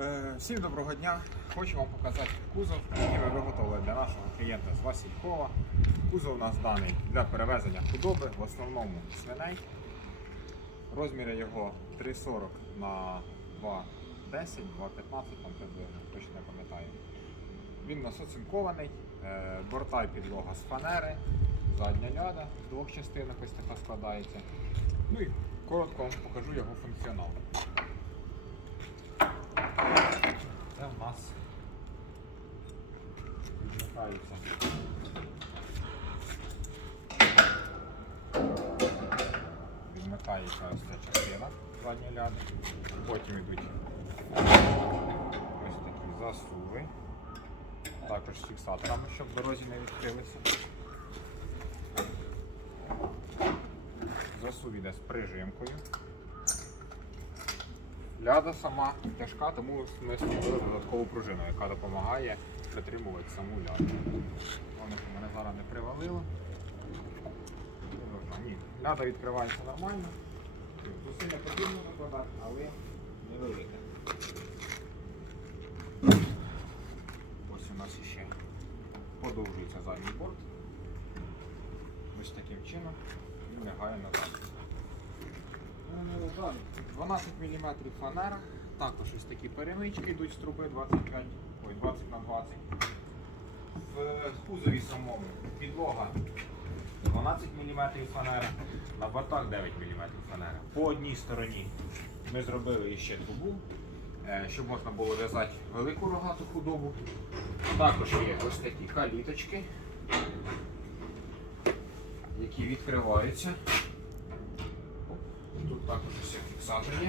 Е, Всім доброго дня! Хочу вам показати кузов, який ми виготовили для нашого клієнта з Василькова. Кузов у нас даний для перевезення худоби, в основному свиней. Розміри його 3,40 на 2,10, 2,15 там приблизно, точно не пам'ятаю. Він у нас оцинкований, е, борта і підлога з фанери, задня ляда з двох частинок ось така складається. Ну і коротко вам покажу його функціонал. Це в нас відмикаються. Відмикається ось ця частина задня ляда. Потім йдуть ось такі засуви. Також з фіксаторами, щоб дорозі не відкрилися. Засув іде з прижимкою. Ляда сама тяжка, тому ми створили додаткову пружину, яка допомагає притримувати саму ляду. Воно що мене зараз не привалило. Ні, ляда відкривається нормально. Зусилля потрібно докладати, але невелике. Ось у нас ще подовжується задній борт. Ось таким чином він лягає назад. 12 мм фанера, також ось такі перемички йдуть з труби 25, ой, 20 на 20. В кузові самому підлога 12 мм фанера, на бортах 9 мм фанера. По одній стороні ми зробили ще трубу, е, щоб можна було в'язати велику рогату худобу. Також є ось такі каліточки, які відкриваються. Також ось фіксатор є.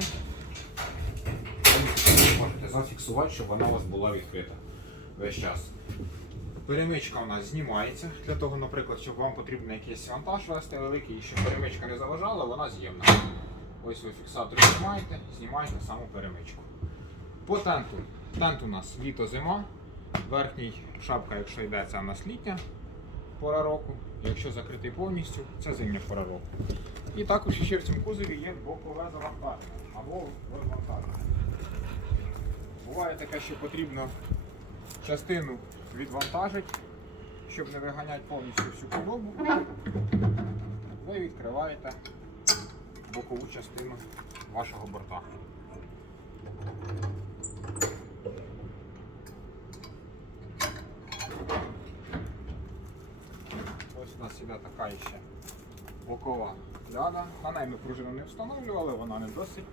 Ви Можете зафіксувати, щоб вона у вас була відкрита весь час. Перемичка у нас знімається для того, наприклад, щоб вам потрібно якийсь вантаж вести великий, і щоб перемичка не заважала, вона з'ємна. Ось ви фіксатор знімаєте, знімаєте саму перемичку. По тенту. Тент у нас літо-зима. Верхній шапка, якщо йде, це у нас літня пора року. Якщо закритий повністю, це зимня пора року. І також ще в цьому кузові є бокове завантаження або розвантаження. Буває таке, що потрібно частину відвантажити, щоб не виганяти повністю всю худобу. Ви відкриваєте бокову частину вашого борта. Ось у нас іде така ще бокова ляда. На неї ми пружину не встановлювали, вона не досить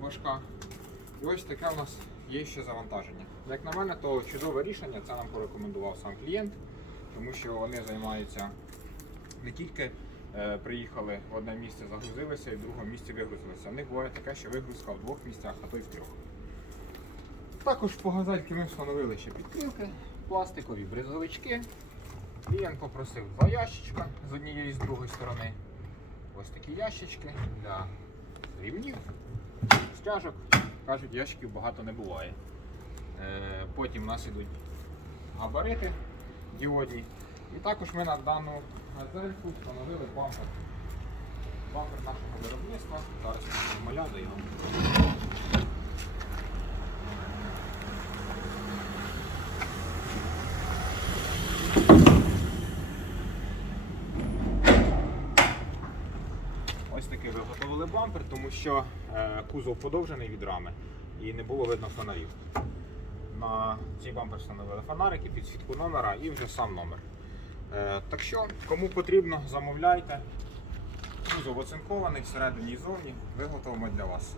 важка. І ось таке у нас є ще завантаження. Як на мене, то чудове рішення, це нам порекомендував сам клієнт, тому що вони займаються не тільки е, приїхали в одне місце, загрузилися і в другому місці вигрузилися. У них буває таке, що вигрузка в двох місцях, а то й в трьох. Також по газельки ми встановили ще підкрилки, пластикові бризовички. Клієнт попросив два ящичка з однієї і з другої сторони. Ось такі ящички для рівнів, стяжок. Кажуть, ящиків багато не буває. Е, Потім у нас йдуть габарити діодні. І також ми на дану газельку встановили бампер. Бампер нашого виробництва. Зараз маля маляду його. Ось таки виготовили бампер, тому що е, кузов подовжений від рами і не було видно фонарів. На цей бампер встановили фонарики, підсвітку номера і вже сам номер. Е, так що, кому потрібно, замовляйте. Кузов оцинкований всередині і зовні, виготовимо для вас.